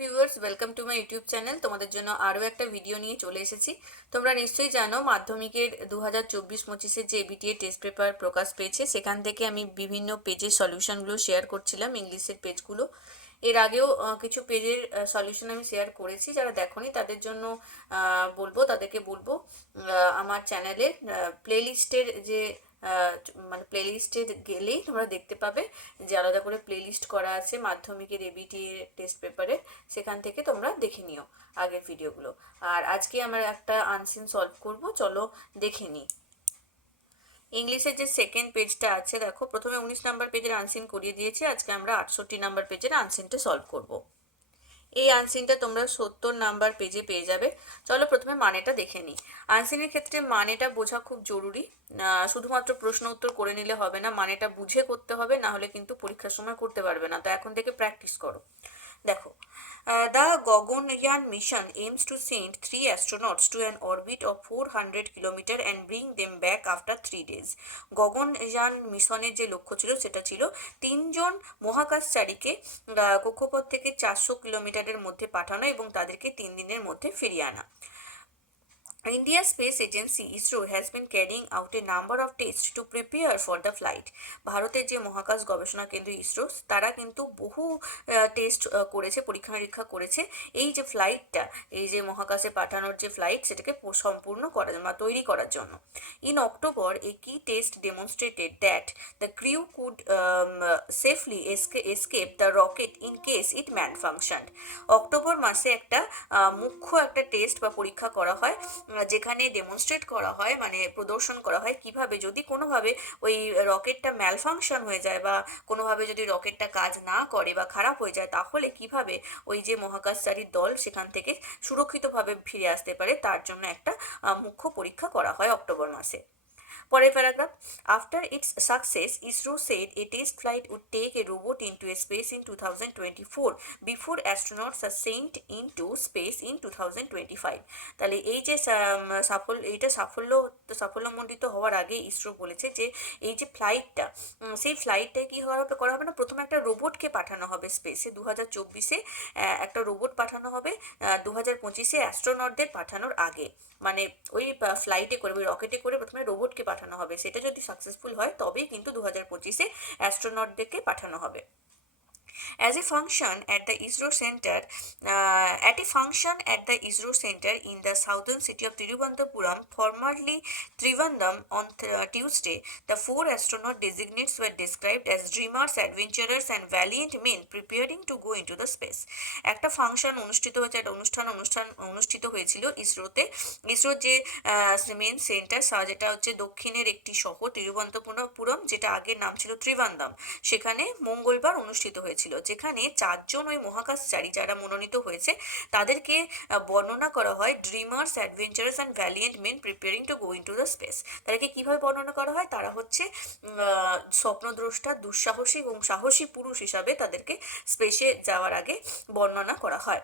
Viewers, welcome to my YouTube channel. তোমাদের জন্য আরও একটা ভিডিও নিয়ে চলে এসেছি। তোমরা নিশ্চয়ই জানো মাধ্যমিকের 2024-25-এর যে এবিটিএ টেস্ট পেপার প্রকাশ পেয়েছে, সেখান থেকে আমি বিভিন্ন পেজের সলিউশনগুলো শেয়ার করছিলাম, ইংলিশের পেজগুলো। এর আগেও কিছু পেজের সলিউশন আমি শেয়ার করেছি। যারা দেখোনি তাদের জন্য তাদেরকে বলবো আমার চ্যানেলে প্লেলিস্টের যে মানে প্লেলিস্টে গেলেই তোমরা দেখতে পাবে যে আলাদা করে প্লেলিস্ট করা আছে মাধ্যমিকের এবিটি টেস্ট পেপারে। সেখান থেকে তোমরা দেখে নিও আগের ভিডিওগুলো। আর আজকে আমরা একটা আনসিন সলভ করব, চলো দেখে নিই। ইংলিশের যে সেকেন্ড পেজটা আছে, দেখো প্রথমে 19 নাম্বার পেজের আনসিন করিয়ে দিয়েছি। আজকে আমরা 68 নাম্বার পেজের আনসিনটা সলভ করব। এই আনসিনটা তোমরা 70 নাম্বার পেজে পেয়ে যাবে। চলো প্রথমে মানেটা দেখে নিই। আনসিনের ক্ষেত্রে মানেটা বোঝা খুব জরুরি। শুধুমাত্র প্রশ্ন উত্তর করে নিলে হবে না, মানেটা বুঝে করতে হবে, না হলে কিন্তু পরীক্ষার সময় করতে পারবে না। তো এখন থেকে প্র্যাকটিস করো। দেখো, the Gaganyaan mission aims to send 3 astronauts to an orbit of 400 kilometers and bring them back after 3 days. Gaganyaan মিশনের যে লক্ষ্য ছিল সেটা ছিল 3জন মহাকাশচারীকে কক্ষপথ থেকে 400 কিলোমিটারের মধ্যে পাঠানো এবং তাদেরকে 3 দিনের মধ্যে ফিরিয়ে আনা। India's space agency ISRO has been carrying out a number of tests to prepare for the flight. ভারতের যে মহাকাশ গবেষণা কেন্দ্র ইসরো, তারা কিন্তু বহু টেস্ট করেছে, পরীক্ষা নিরীক্ষা করেছে এই যে ফ্লাইটটা, এই যে মহাকাশে পাঠানোর যে ফ্লাইট, সেটাকে সম্পূর্ণ করার বা তৈরি করার জন্য। In October, a key test demonstrated that the crew could safely escape the rocket in case it malfunctioned. October মাসে একটা মুখ্য একটা টেস্ট বা পরীক্ষা করা হয়, যেখানে ডেমনস্ট্রেট করা হয়, মানে প্রদর্শন করা হয় কিভাবে যদি কোনোভাবে ওই রকেটটা ম্যালফাংশন হয়ে যায় বা কোনোভাবে যদি রকেটটা কাজ না করে বা খারাপ হয়ে যায়, তাহলে কিভাবে ওই যে মহাকাশচারীর দল সেখান থেকে সুরক্ষিতভাবে ফিরে আসতে পারে, তার জন্য একটা মুখ্য পরীক্ষা করা হয় অক্টোবর মাসে। পরের paragraph, after its success ISRO said a test flight would take a robot into space in 2024 before astronauts are sent into space in 2025। তাহলে এই যে সাফল্যমণ্ডিত হওয়ার আগে ইসরো বলেছে যে এই যে ফ্লাইটটা, সেই ফ্লাইটটায় কী করা হবে না, প্রথমে একটা রোবটকে পাঠানো হবে স্পেসে 2024-এ, একটা রোবট পাঠানো হবে 2025-এ অ্যাস্ট্রোনটদের পাঠানোর আগে। মানে ওই ফ্লাইটে করে, ওই রকেটে করে প্রথমে রোবটকে পাঠানো হবে। সেটা যদি সাকসেসফুল হয় তবেই কিন্তু 2025-এ অ্যাস্ট্রোনটদেরকে পাঠানো হবে। As a function at the ISRO center, in the southern city of Tiruvanthapuram, formerly Trivandrum, on Tuesday, the 4 astronaut designates were described as dreamers, adventurers, and valiant men preparing to go into the space. একটা function অনুষ্ঠিত হয়েছে, একটা অনুষ্ঠিত হয়েছিল ইসরোতে। ইসরোর যে main centre, যেটা হচ্ছে দক্ষিণের একটি শহর তিরুবনন্তপুরম, যেটা আগের নাম ছিল ত্রিবান্দাম, সেখানে মঙ্গলবার অনুষ্ঠিত হয়েছিল, যেখানে 4জন ওই মহাকাশচারী যারা মনোনীত হয়েছে তাদেরকে বর্ণনা করা হয় dreamers, adventurous and valiant men preparing to go into the space. তাদেরকে কীভাবে বর্ণনা করা হয়? তারা হচ্ছে স্বপ্নদ্রষ্টা, দুঃসাহসী এবং সাহসী পুরুষ হিসাবে তাদেরকে স্পেসে যাওয়ার আগে বর্ণনা করা হয়।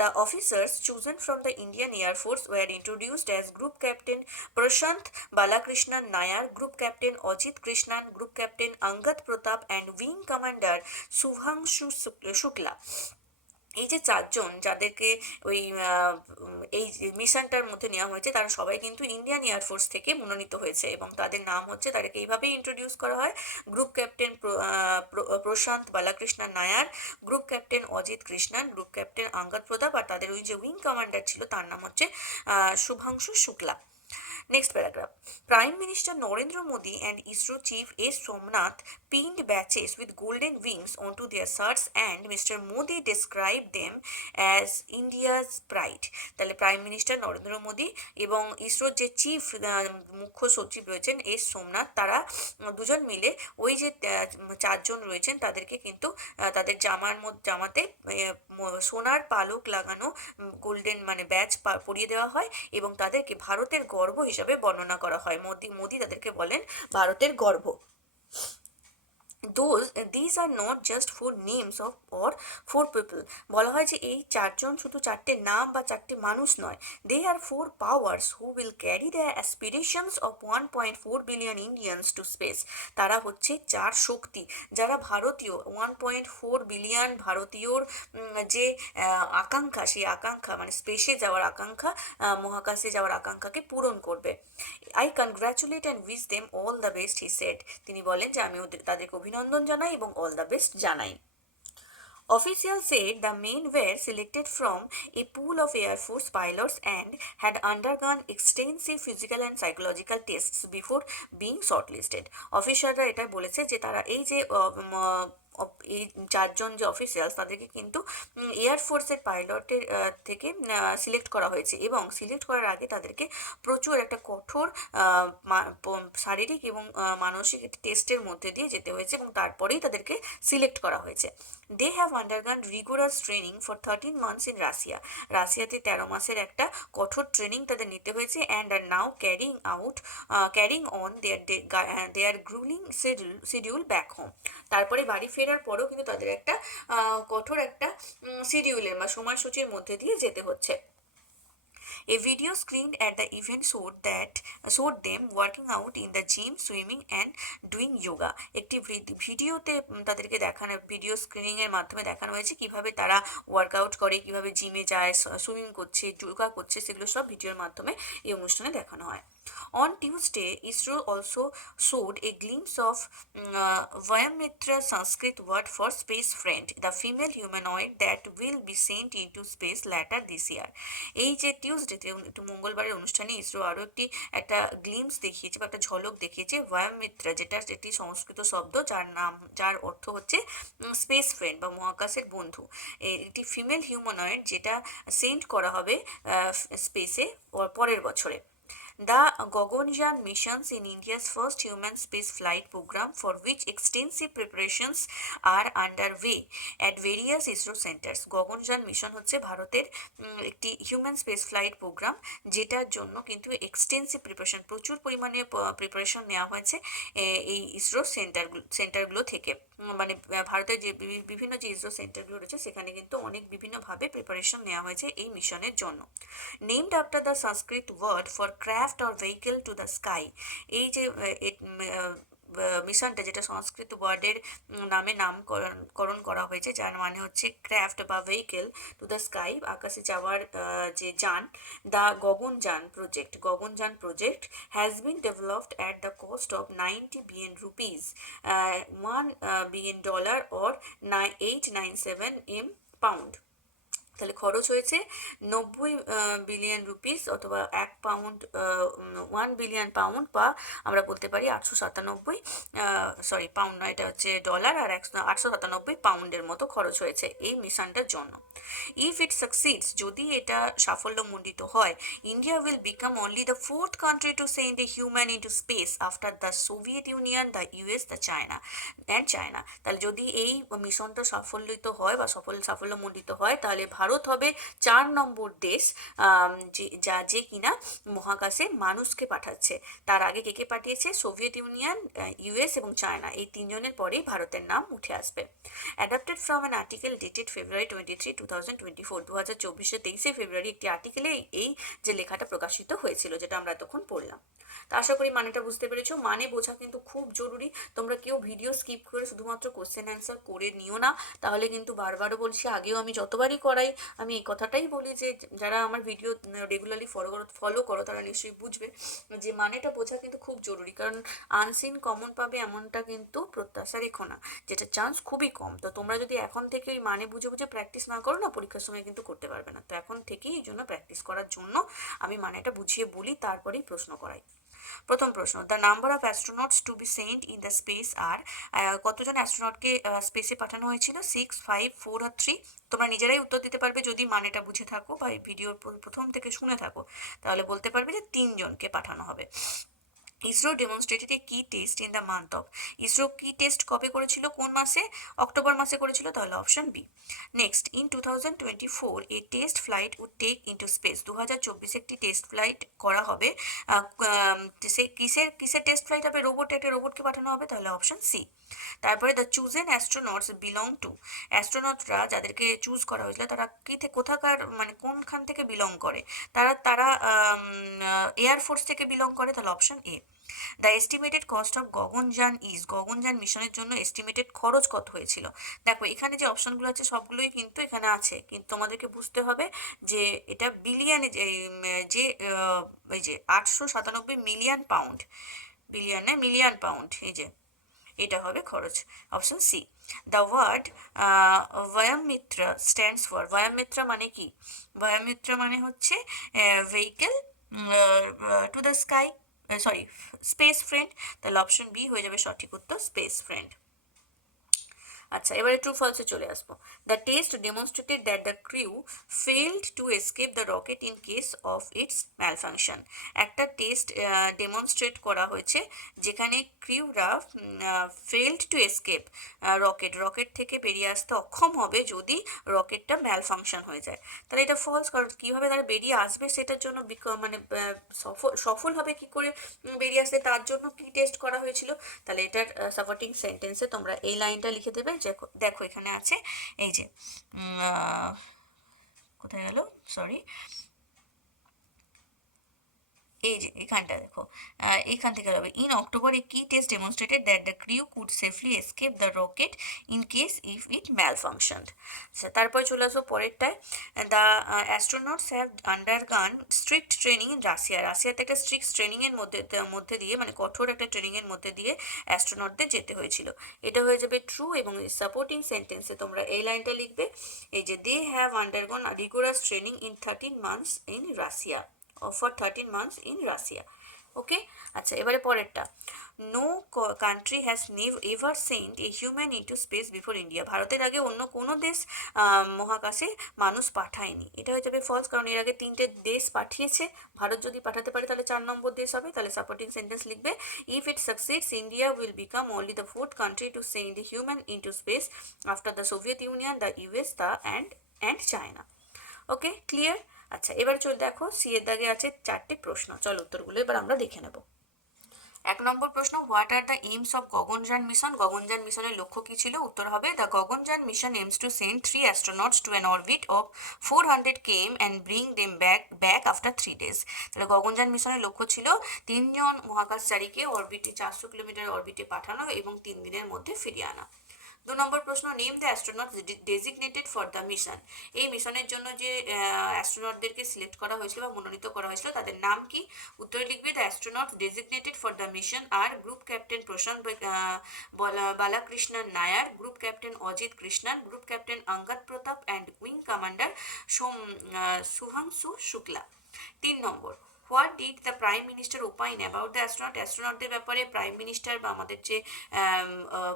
The officers chosen from the Indian air force were introduced as group captain Prashanth Balakrishnan Nair, group captain Ajit Krishnan, group captain Angad Pratap and wing commander Shubhanshu Shukla. এই যে 4জন যাদেরকে ওই এই মিশনটার মধ্যে নেওয়া হয়েছে, তারা সবাই কিন্তু ইন্ডিয়ান এয়ারফোর্স থেকে মনোনীত হয়েছে এবং তাদের নাম হচ্ছে, তাদেরকে এইভাবেই ইন্ট্রোডিউস করা হয়, group captain Prashanth Balakrishnan Nair, group captain Ajit Krishnan, group captain Angad Pratap, আর তাদের ওই যে উইং কমান্ডার ছিল তার নাম হচ্ছে Shubhanshu Shukla. Next paragraph. Prime Minister Narendra Modi and ISRO Chief S. Somnath pinned badges with golden wings onto their shirts and Mr. Modi described them as India's pride. তাহলে prime minister Narendra Modi এবং ইসরোর যে chief মুখ্য সচিব রয়েছেন এস সোমনাথ, তারা দুজন মিলে ওই যে 4জন রয়েছেন তাদেরকে কিন্তু তাদের জামাতে সোনার পালক লাগানো গোল্ডেন মানে ব্যাজ পরিয়ে দেওয়া হয় এবং তাদেরকে ভারতের গর্ব হিসাবে বর্ণনা করা হয়। মোদি তাদেরকে বলেন ভারতের গর্ব। these are not just four names of or four people, বলা হয় যে এই চারজন শুধু চারটে নাম বা চারটে মানুষ নয়, they are four powers who will carry the aspirations of 1.4 billion Indians to space। তারা হচ্ছে চার শক্তি যারা ভারতীয় 1.4 বিলিয়ন ভারতীয়র যে আকাঙ্ক্ষা, সেই আকাঙ্ক্ষা মানে স্পেসে যাওয়ার আকাঙ্ক্ষা, মহাকাশে যাওয়ার আকাঙ্ক্ষাকে পূরণ করবে। I congratulate and wish them all the best, he said. তিনি বলেন যে আমি তাদেরকে অভিনন্দন জানাই এবং অল দ্য বেস্ট জানাই। Officials said the men were selected from a pool of Air Force pilots and had undergone extensive physical and psychological tests before being shortlisted। অফিসাররা এটা বলেছে যে তারা এই যে এই চারজন যে অফিসিয়ালস তাদেরকে কিন্তু এয়ারফোর্সের পাইলটের থেকে সিলেক্ট করা হয়েছে এবং সিলেক্ট করার আগে তাদেরকে প্রচুর একটা কঠোর শারীরিক এবং মানসিক টেস্টের মধ্যে দিয়ে যেতে হয়েছে এবং তারপরেই তাদেরকে সিলেক্ট করা হয়েছে। They have undergone rigorous training for 13 months in Russia. রাশিয়াতে 13 মাসের একটা কঠোর ট্রেনিং তাদের নিতে হয়েছে অ্যান্ড আর now carrying on their gruelling schedule back home. তারপরে বাড়ি ফেরার পরেও কিন্তু তাদের একটা কঠোর একটা শিডিউলের বা সময়সূচির মধ্যে দিয়ে যেতে হচ্ছে। A video screened at the event showed them working out in the gym, swimming and doing yoga। একটি ভিডিওতে তাদেরকে দেখানো, ভিডিও স্ক্রিনিং এর মাধ্যমে দেখানো হয়েছে কিভাবে তারা ওয়ার্কআউট করে, কিভাবে জিমে যায়, সুইমিং করছে, যোগা করছে, সেগুলো সব ভিডিওর মাধ্যমে এই অনুষ্ঠানে দেখানো হয়। On Tuesday, ISRO also showed a glimpse of Vyamitra Sanskrit word for space friend, the female humanoid that will be sent into space later this year। এই যে টিউসডেতে মঙ্গলবারের অনুষ্ঠানে ইসরো আরও একটা গ্লিমস দেখিয়েছে বা একটা ঝলক দেখিয়েছে ভায়ামিত্রা, যেটা একটি সংস্কৃত শব্দ যার অর্থ হচ্ছে স্পেস ফ্রেন্ড বা মহাকাশের বন্ধু। একটি ফিমেল হিউম্যানয়েড যেটা সেন্ড করা হবে স্পেসে পরের বছরে। The Gaganyaan missions in India's first human space flight program, for which extensive preparations are underway at various ISRO centers। Gaganyaan mission হচ্ছে ভারতের একটি হিউম্যান স্পেস ফ্লাইট প্রোগ্রাম, যেটার জন্য কিন্তু এক্সটেন্সিভ প্রিপারেশন, প্রচুর পরিমাণে প্রিপারেশন নেওয়া হয়েছে এই ইসরো সেন্টারগুলো থেকে। মানে ভারতের যে বিভিন্ন যে ইসরো সেন্টারগুলো রয়েছে সেখানে কিন্তু অনেক বিভিন্নভাবে প্রিপারেশন নেওয়া হয়েছে এই মিশনের জন্য। Named after the Sanskrit word for craft or vehicle to the sky. এই যে মিশনটা যেটা সংস্কৃত ওয়ার্ডের নামে নামকরণ করা হয়েছে, যার মানে হচ্ছে ক্রাফট বা ভেহিকেল টু দ্য স্কাই, আকাশে যাওয়ার যে যান। The Gaganyaan project has been developed at the cost of 90 billion rupees, $1 billion or 897 pound। তাহলে খরচ হয়েছে 90 বিলিয়ন রুপিস অথবা £1 বিলিয়ন পাউন্ড, বা আমরা বলতে পারি 897 পাউন্ড নয়, এটা হচ্ছে ডলার, আর 897 পাউন্ডের মতো খরচ হয়েছে এই মিশনটার জন্য। ইফ ইট সাকসিডস, যদি এটা সাফল্যমণ্ডিত হয়, India will become only the 4th country to send A human into space after the Soviet union, the US, the China. তাহলে যদি এই মিশনটা সাফল্যমণ্ডিত হয় তাহলে ভারত হবে 4 নম্বর দেশ যে কিনা মহাকাশে মানুষকে পাঠাচ্ছে। তার আগে কে পাঠিয়েছে? সোভিয়েত ইউনিয়ন, ইউএস এবং চায়না। এই তিনজনের পরেই ভারতের নাম উঠে আসবে। Adapted from an article dated February 23, 2024, 2024 ফেব্রুয়ারি একটি আর্টিকেলে এই যে লেখাটা প্রকাশিত হয়েছিল, যেটা আমরা এতক্ষণ পড়লাম। তা আশা করি মানেটা বুঝতে পেরেছো। মানে বোঝা কিন্তু খুব জরুরি। তোমরা কেউ ভিডিও স্কিপ করে শুধুমাত্র কোশ্চেন অ্যান্সার করে নিও না, তাহলে কিন্তু বারবারও বলছি, আগেও আমি যতবারই করাই আমি এই কথাটাই বলি যে যারা আমার ভিডিও রেগুলারলি ফলো করো তারা নিশ্চয়ই বুঝবে যে মানেটা বোঝা কিন্তু খুব জরুরি। কারণ আনসিন কমন পাবে এমনটা কিন্তু প্রত্যাশা রেখো না, যেটা চান্স খুবই কম। তো তোমরা যদি এখন থেকে ওই মানে বুঝে বুঝে প্র্যাকটিস না করো না, পরীক্ষার সময় কিন্তু করতে পারবে না। তো এখন থেকেই এই জন্য প্র্যাকটিস করার জন্য আমি মানেটা বুঝিয়ে বলি, তারপরেই প্রশ্ন করাই। প্রথম প্রশ্ন, the number of astronauts to be sent in the space are, কতজন অ্যাস্ট্রোনটকে স্পেসে পাঠানো হয়েছিল? 6, 5, 4 আর 3। তোমরা নিজেরাই উত্তর দিতে পারবে যদি মানেটা বুঝে থাকো বা এই ভিডিওর প্রথম থেকে শুনে থাকো, তাহলে বলতে পারবে যে 3 জনকে পাঠানো হবে। ইসরো ডেমনস্ট্রেটেড এ কি test in the month of, ISRO কি টেস্ট কবে করেছিল, কোন মাসে, অক্টোবর মাসে করেছিল, তাহলে option B. Next, in 2024 a test flight would take into space, 2024 একটি টেস্ট ফ্লাইট করা হবে, সে কিসের কিসের টেস্ট ফ্লাইট হবে, রোবট, একটা রোবটকে পাঠানো হবে, তাহলে অপশন সি। তারপরে the chosen astronauts belong to, অ্যাস্ট্রোনটরা যাদেরকে চুজ করা হয়েছিল তারা কি কোথাকার মানে কোনখান থেকে বিলং করে, তারা তারা এয়ারফোর্স থেকে বিলং করে, তাহলে option A. The estimated cost of Gaganyaan is, Gaganyaan মিশনের জন্য এস্টিমেটেড খরচ কত হয়েছিল। দেখো এখানে যে অপশনগুলো আছে সবগুলোই কিন্তু এখানে আছে, কিন্তু তোমাদেরকে বুঝতে হবে যে এটা বিলিয়নে যে এই যে 897 মিলিয়ন পাউন্ড, বিলিয়ন না মিলিয়ন পাউন্ড, এই যে এটা হবে খরচ, option C. The word Vyommitra stands for, Vyommitra মানে কি, ভয়ামিত্রা মানে হচ্ছে vehicle to the sky, sorry space friend, তাহলে অপশন বি হয়ে যাবে সঠিক উত্তর, স্পেস ফ্রেন্ড। আচ্ছা এবারে ট্রু ফলসে চলে আসবো। The test demonstrated that the crew failed to escape the rocket in case of its malfunction, একটা টেস্ট ডেমনস্ট্রেট করা হয়েছে যেখানে ক্রিউরা failed to escape rocket, rocket থেকে বেরিয়ে আসতে অক্ষম হবে যদি রকেটটা ম্যালফাংশন হয়ে যায়, তাহলে এটা ফলস। কারণ কীভাবে তারা বেরিয়ে আসবে সেটার জন্য মানে সফল হবে কি করে বেরিয়ে আসতে, তার জন্য কি টেস্ট করা হয়েছিল, তাহলে এটার সাপোর্টিং সেন্টেন্সে তোমরা এই লাইনটা লিখে দেবে। দেখো এখানে আছে এই যে কোথায় গেল, সরি, এই যে এখানটা দেখো, এখান থেকে হবে ইন অক্টোবর এ কি test demonstrated that the crew could safely escape the rocket in case if it malfunctioned. তারপর চলে আসবো পরেরটায়, the astronauts have undergone strict training in Russia, রাশিয়াতে একটা স্ট্রিক্ট ট্রেনিংয়ের মধ্যে দিয়ে মানে কঠোর একটা ট্রেনিংয়ের মধ্যে দিয়ে অ্যাস্ট্রোনটদের যেতে হয়েছিল, এটা হয়ে যাবে ট্রু। এবং সাপোর্টিং সেন্টেন্সে তোমরা এই লাইনটা লিখবে, এই যে they have undergone rigorous training in 13 months in Russia, for 13 months in Russia. Okay, আচ্ছা এবারে পরেরটা, no country has ever sent a human into space before India, ভারতের আগে অন্য কোনো দেশ মহাকাশে মানুষ পাঠায়নি, এটা হয়ে যাবে ফলস। কারণ এর আগে 3টে দেশ পাঠিয়েছে, ভারত যদি পাঠাতে পারে তাহলে 4 নম্বর দেশ হবে, তাহলে সাপোর্টিং সেন্টেন্স লিখবে, if it succeeds India will become only the 4th country to send A human into space after the Soviet union, the US, the and China. Okay, clear. আচ্ছা এবার চল দেখো সি এর দাগে আছে 4টে প্রশ্ন, চল উত্তরগুলো এবার আমরা দেখে নেব। 1 নম্বর প্রশ্ন, what are the aims of Gaganyaan mission, Gaganyaan মিশনের লক্ষ্য কী ছিল, উত্তর হবে the Gaganyaan mission aims to send 3 astronauts to an orbit of 400 km and bring them back after 3 days। তাহলে গগনযান মিশনের লক্ষ্য ছিল 3জন মহাকাশচারীকে অরবিটে 400 কিলোমিটার অরবিটে পাঠানো এবং 3 দিনের মধ্যে ফিরিয়ে আনা। 2 নম্বর প্রশ্ন, name the astronauts designated for the mission, এই মিশনের জন্য যে অ্যাস্ট্রোনটদেরকে সিলেক্ট করা হয়েছিল বা মনোনীত করা হয়েছিল তাদের নাম কি, উত্তরে লিখবে the astronauts designated for the mission are group captain Prashanth Balakrishnan Nair, group captain Ajit Krishnan, group captain Angad Pratap and wing commander Shubhanshu Shukla. 3 নম্বর, what did the prime minister opine about the astronaut, অ্যাস্ট্রোনটদের ব্যাপারে প্রাইম মিনিস্টার বা আমাদের যে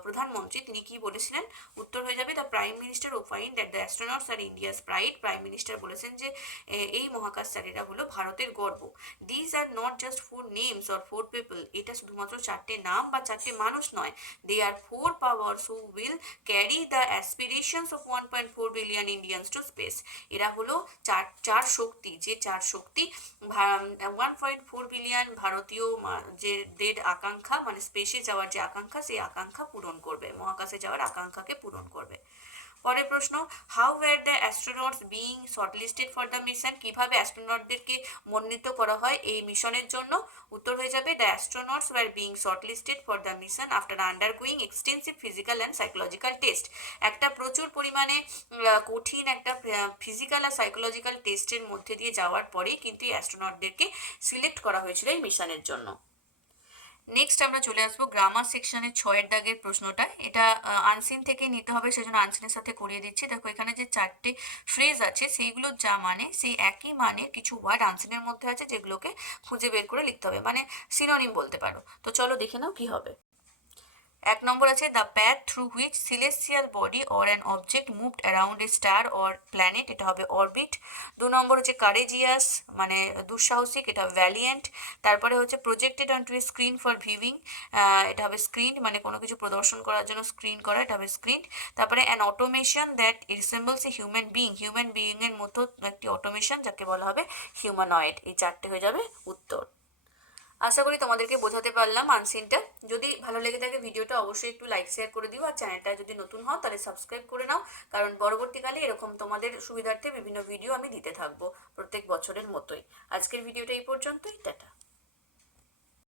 প্রধানমন্ত্রী তিনি কি বলেছিলেন, উত্তর হয়ে যাবে the prime minister opine that the astronauts are India's pride, prime minister বলেছেন যে এই মহাকাশচারীরা হলো ভারতের গর্ব। These are not just 4 names or 4 people, এটা শুধুমাত্র 4টে নাম বা 4টে মানুষ নয়, they are 4 powers who will carry the aspirations of 1.4 billion Indians to space, এরা হলো চার শক্তি, যে 4 শক্তি 1.4 বিলিয়ন ভারতীয় যে দের আকাঙ্ক্ষা মানে স্পেসে যাওয়ার যে আকাঙ্ক্ষা সেই আকাঙ্ক্ষা পূরণ করবে, মহাকাশে যাওয়ার আকাঙ্ক্ষাকে পূরণ করবে। পরের প্রশ্ন, how were the astronauts being shortlisted for the mission, কিভাবে অ্যাস্ট্রোনটদেরকে মনোনীত করা হয় এই মিশনের জন্য, উত্তর হয়ে যাবে the astronauts were being shortlisted for the mission after undergoing extensive physical and psychological test, একটা প্রচুর পরিমাণে কঠিন একটা ফিজিক্যাল আর সাইকোলজিক্যাল টেস্টের মধ্যে দিয়ে যাওয়ার পরেই কিন্তু এই অ্যাস্ট্রোনটদেরকে সিলেক্ট করা হয়েছিল এই মিশনের জন্য। নেক্সট আমরা চলে আসবো গ্রামার সেকশনের 6 দাগের প্রশ্নটা, এটা আনসিন থেকে নিতে হবে সেজন্য আনসিনের সাথে করিয়ে দিচ্ছি। দেখো এখানে যে 4টে ফ্রেজ আছে সেইগুলো যা মানে সেই একই মানে কিছু ওয়ার্ড আনসিনের মধ্যে আছে যেগুলোকে খুঁজে বের করে লিখতে হবে, মানে সিনোনিম বলতে পারো। তো চলো দেখে নাও কি হবে। এক নম্বর আছে the path through which celestial body or an object moved around a star or planet, এটা হবে অরবিট। দু নম্বর হচ্ছে কারেজিয়াস মানে দুঃসাহসিক, এটা ভ্যালিয়েন্ট। তারপরে হচ্ছে projected on to a screen for viewing, এটা হবে স্ক্রিন মানে কোনো কিছু প্রদর্শন করার জন্য স্ক্রিন করা, এটা হবে স্ক্রিন। তারপরে an automation that resembles a human being, human বিইংয়ের মতো একটি অটোমেশন যাকে বলা হবে হিউম্যানয়েড। এই চারটে হয়ে যাবে উত্তর। আশা করি তোমাদেরকে বোঝাতে পারলাম আনসিনটা। যদি ভালো লেগে থাকে ভিডিওটা অবশ্যই একটু লাইক শেয়ার করে দিও, আর চ্যানেলটা যদি নতুন হও তাহলে সাবস্ক্রাইব করে নাও, কারণ পরবর্তীকালে এরকম তোমাদের সুবিধার্থে বিভিন্ন ভিডিও আমি দিতে থাকবো প্রত্যেক বছরের মতোই। আজকের ভিডিওটা এই পর্যন্তই, টাটা।